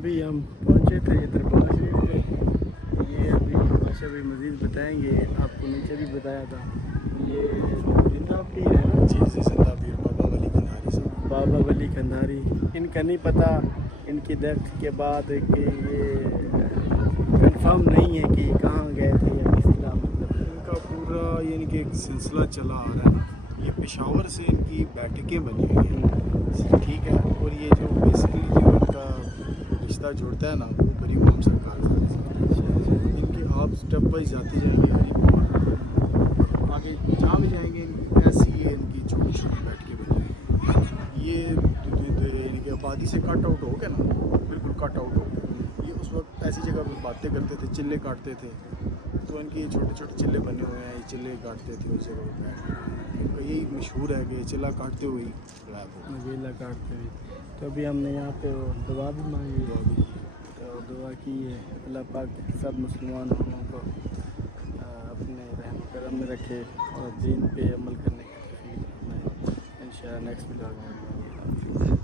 ابھی ہم پہنچے تھے دربار شریف پہ. یہ ابھی بادشاہ بھی مزید بتائیں گے. آپ کو نیچے بھی بتایا تھا یہ زندہ پیر ہے نا. جی جی زندہ پیر بابا ولی قندھاری صاحب. بابا ولی قندھاری. ان کا نہیں پتہ ان کی ڈیتھ کے بعد کہ یہ کنفرم نہیں ہے کہ کہاں گئے تھے یا کس طرح. مطلب ان کا پورا یعنی کہ ایک سلسلہ چلا آ رہا ہے نا. یہ پشاور سے ان کی بیٹھکیں بنی ہوئی ہیں, ٹھیک ہے. اور یہ جو بیسکلی جو ان کا رشتہ جوڑتا ہے نا وہ بڑی امام سرکار سے. ان کے آپ اسٹیپ وائز جاتے جائیں گے اور آگے جہاں بھی جائیں گے ایسی ہی ان کی چھوٹی چھوٹی بیٹھکیں بنی ہوئی ہیں. یہ یعنی کہ آبادی سے کٹ آؤٹ ہو گیا نا, بالکل کٹ آؤٹ ہو گیا. یہ اس وقت ایسی جگہ پہ باتیں کرتے تھے, چلے کاٹتے تھے. تو ان کے چھوٹے چھوٹے چلے بنے ہوئے ہیں, یہ چلے کاٹتے تھے اس جگہ پہ بیٹھ کے. ان کا یہی مشہور ہے کہ چلا کاٹتے ہوئے ہی غائب ہو گئے. ویلا کاٹتے ہوئے. تو ابھی ہم نے یہاں پہ دعا بھی مانگی ہے. تو دعا کی ہے اللہ پاک سب مسلمانوں کو اپنے رحم و کرم میں رکھے اور دین پہ عمل کرنے کی توفیق فرمائے. انشاءاللہ نیکسٹ ولاگ میں.